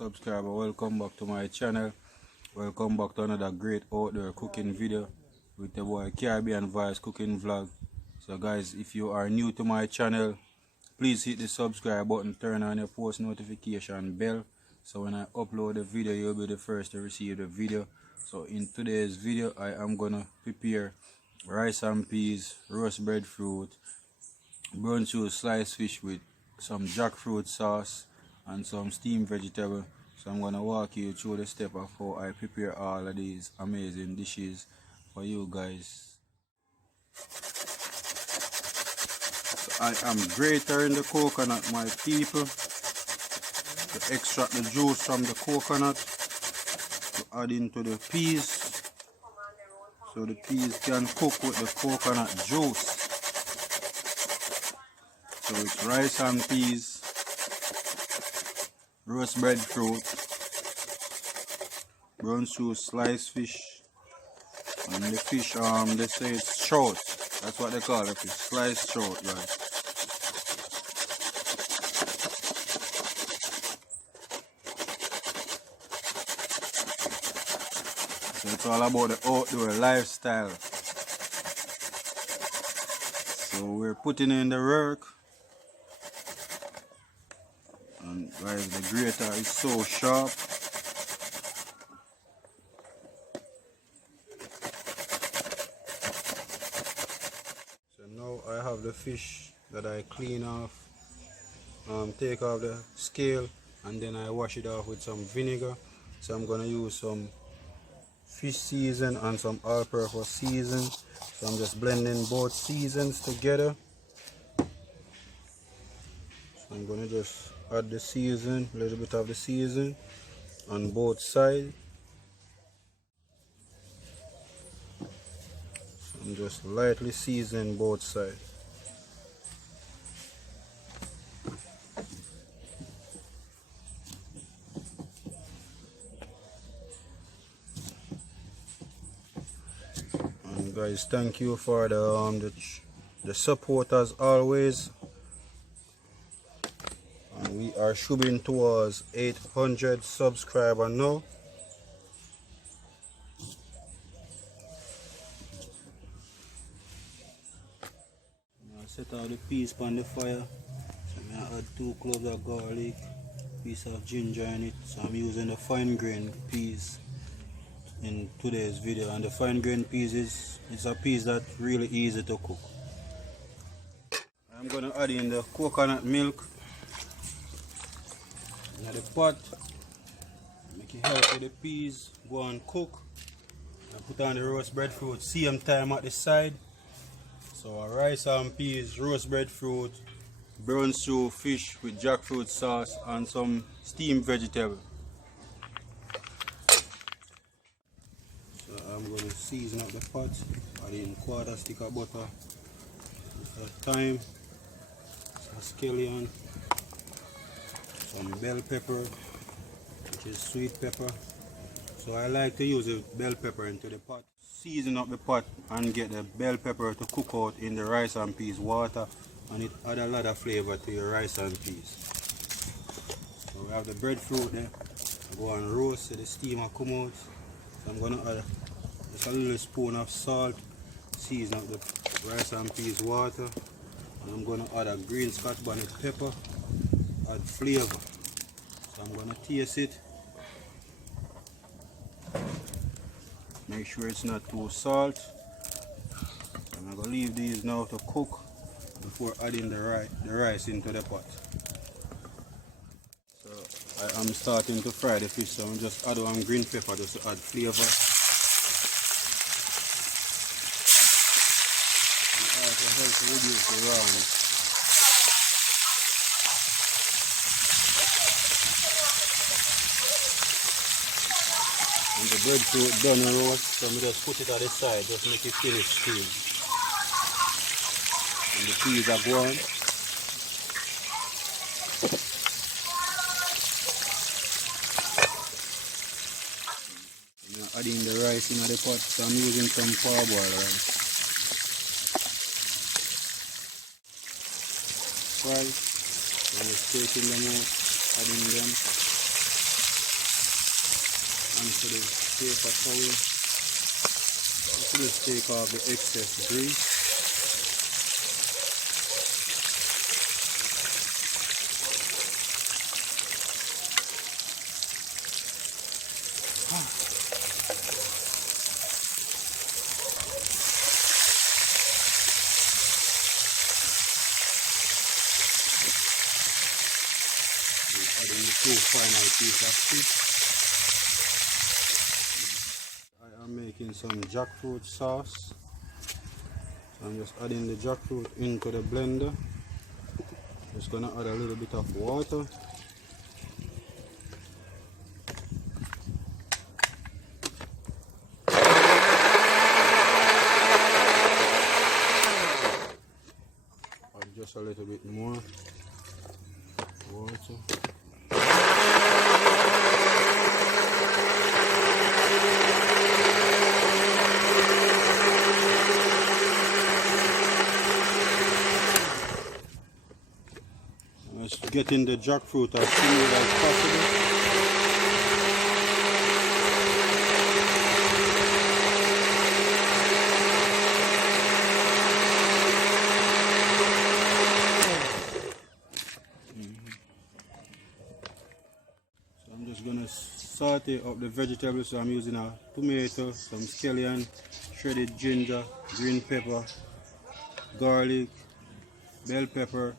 subscriber, welcome back to my channel. Welcome back to another great outdoor cooking video with the boy Caribbean Vibes cooking vlog. So guys, if you are new to my channel, please hit the subscribe button, turn on your post notification bell, so when I upload a video you'll be the first to receive the video. So in today's video I am gonna prepare rice and peas, roast breadfruit, brown sugar sliced fish with some jackfruit sauce and some steamed vegetable. So I'm gonna walk you through the step of how I prepare all of these amazing dishes for you guys. So I am grating the coconut, my people, to extract the juice from the coconut to add into the peas, so the peas can cook with the coconut juice. So it's rice and peas, roast breadfruit, brown sugar sliced fish, and the fish they say it's trout. That's what they call it, fish, sliced trout, guys. So it's all about the outdoor lifestyle. So we're putting in the work. And guys, the grater is so sharp. So now I have the fish that I clean off, take off the scale, and then I wash it off with some vinegar. So I'm gonna use some fish season and some all-purpose season. So I'm just blending both seasons together. So I'm gonna just add the season, a little bit of the season on both sides. So I'm just lightly seasoning both sides. And guys, thank you for the support as always. We are shooting towards 800 subscribers now. I set out the peas on the fire. So I add 2 cloves of garlic, piece of ginger in it. So I'm using the fine grain peas in today's video, and the fine grain peas is a piece that's really easy to cook. I'm gonna add in the coconut milk in the pot, make it healthy. The peas go and cook, and put on the roast breadfruit same time at the side. So rice and peas, roast breadfruit, brown stew fish with jackfruit sauce, and some steamed vegetable. So I'm going to season up the pot, add in 1/4 stick of butter, thyme, some scallion, some bell pepper, which is sweet pepper. So I like to use the bell pepper into the pot. Season up the pot and get the bell pepper to cook out in the rice and peas water, and it add a lot of flavor to your rice and peas. So we have the breadfruit there. I go and roast so the steam will come out. So I'm gonna add just a little spoon of salt, season up the rice and peas water, and I'm gonna add a green Scotch bonnet pepper, add flavor. So I'm gonna taste it. Make sure it's not too salt. And I'm gonna leave these now to cook before adding the rice into the pot. So I am starting to fry the fish, so I'm just add one green pepper just to add flavor. And also help to reduce the rawness. And the breadfruit done roast, so I just put it at the side, just make it finish steam. And the peas are gone. Now adding the rice in the pot, so I'm using some parboiled rice. Fry, so just taking them out, adding them. onto the paper towel. Just take off the excess grease. Adding the two final pieces of fish. I am making some jackfruit sauce. So I'm just adding the jackfruit into the blender. Just gonna add a little bit of water. Add just a little bit more water. Let's get in the jackfruit as soon as possible. So I'm just gonna saute up the vegetables. So I'm using a tomato, some scallion, shredded ginger, green pepper, garlic, bell pepper,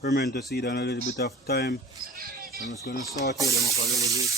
pimento seed, and a little bit of thyme. So I'm just going to saute them up a little bit.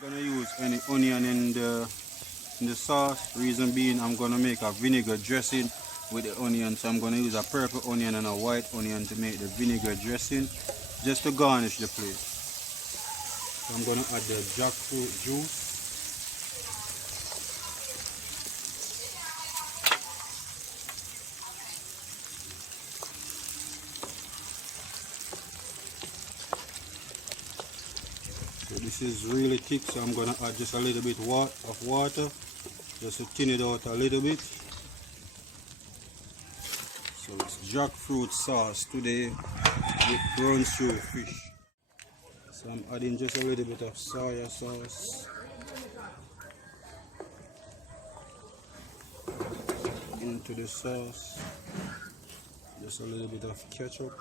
I'm going to use any onion in the sauce. Reason being, I'm going to make a vinegar dressing with the onion. So I'm going to use a purple onion and a white onion to make the vinegar dressing, just to garnish the plate. So I'm going to add the jackfruit juice. So this is really thick, so I'm going to add just a little bit of water just to thin it out a little bit. So it's jackfruit sauce today with brown stew fish. So I'm adding just a little bit of soy sauce into the sauce, just a little bit of ketchup.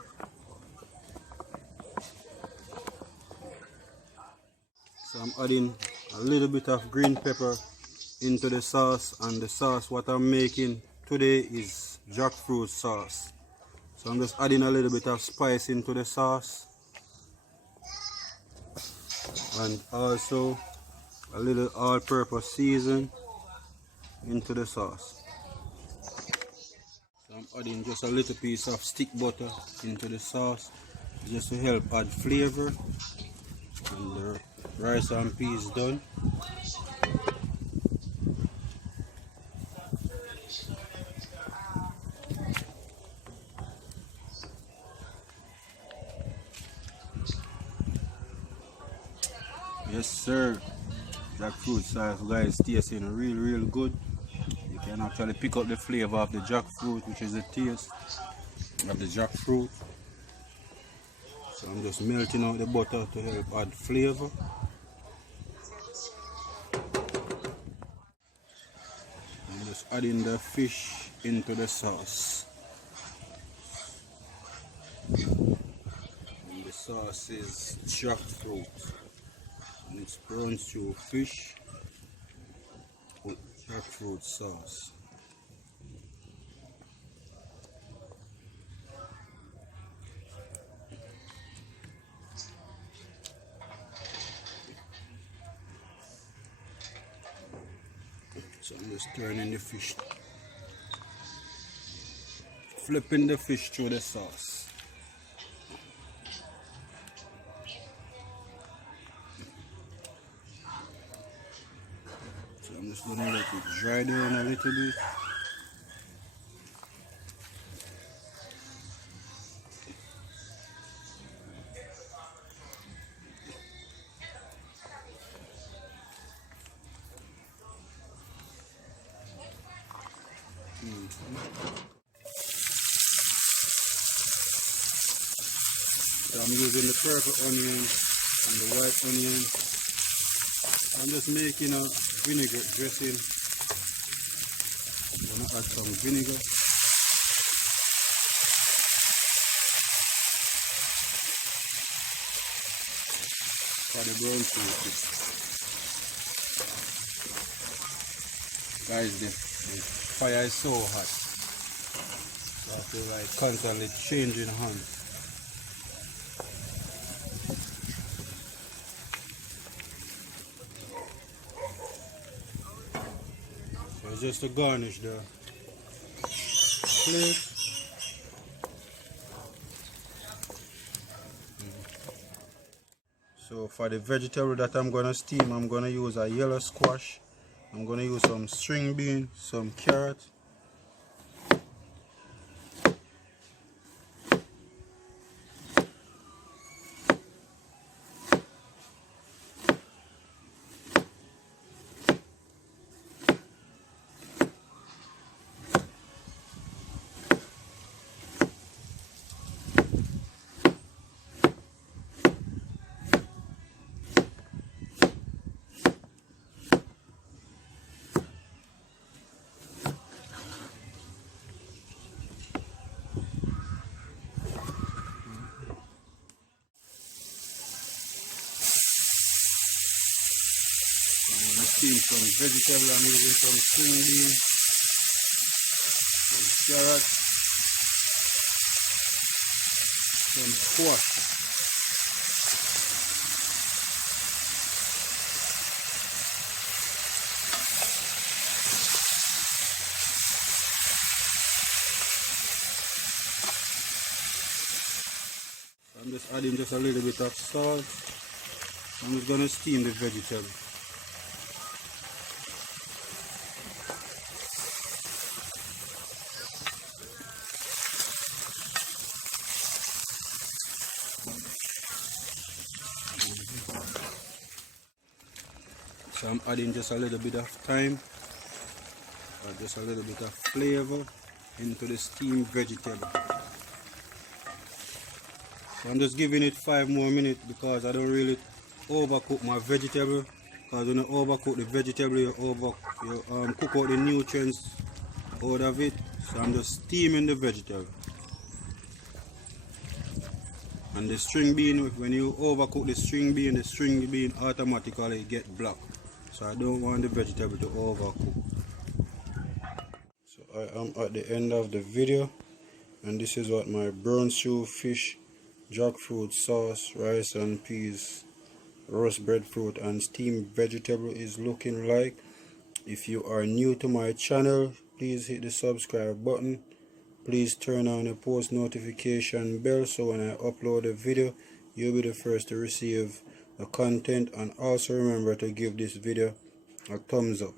So I'm adding a little bit of green pepper into the sauce, and the sauce what I'm making today is jackfruit sauce. So I'm just adding a little bit of spice into the sauce, and also a little all-purpose season into the sauce. So I'm adding just a little piece of stick butter into the sauce just to help add flavor. And the rice and peas done. Yes sir, jackfruit sauce guys, tasting real good. You can actually pick up the flavor of the jackfruit, which is the taste of the jackfruit. So I'm just melting out the butter to help add flavor. I'm just adding the fish into the sauce. And the sauce is jackfruit. And it's brown stew fish with jackfruit sauce. So I'm just turning the fish, flipping the fish through the sauce. So I'm just gonna let it dry down a little bit. So I'm using the purple onion and the white onion. I'm just making a vinegar dressing. I'm gonna add some vinegar. For the brown sugar. Guys, the fire is so hot. So I have to like constantly changing hands. So it's just to garnish the plate. So for the vegetable that I'm gonna steam, I'm gonna use a yellow squash. I'm gonna use some string bean, some carrot. Steam some vegetable. I'm using some string bean, some carrot, some squash. I'm just adding just a little bit of salt. I'm just gonna steam the vegetable. So I'm adding just a little bit of thyme, or just a little bit of flavor into the steamed vegetable. So I'm just giving it 5 more minutes because I don't really overcook my vegetable. Because when you overcook the vegetable, you cook out the nutrients out of it. So I'm just steaming the vegetable. And the string bean, when you overcook the string bean automatically get black. So I don't want the vegetable to overcook. So I am at the end of the video, and this is what my brown stew fish, jackfruit sauce, rice and peas, roast breadfruit and steamed vegetable is looking like. If you are new to my channel, please hit the subscribe button. Please turn on the post notification bell so when I upload a video, you'll be the first to receive the content. And also remember to give this video a thumbs up.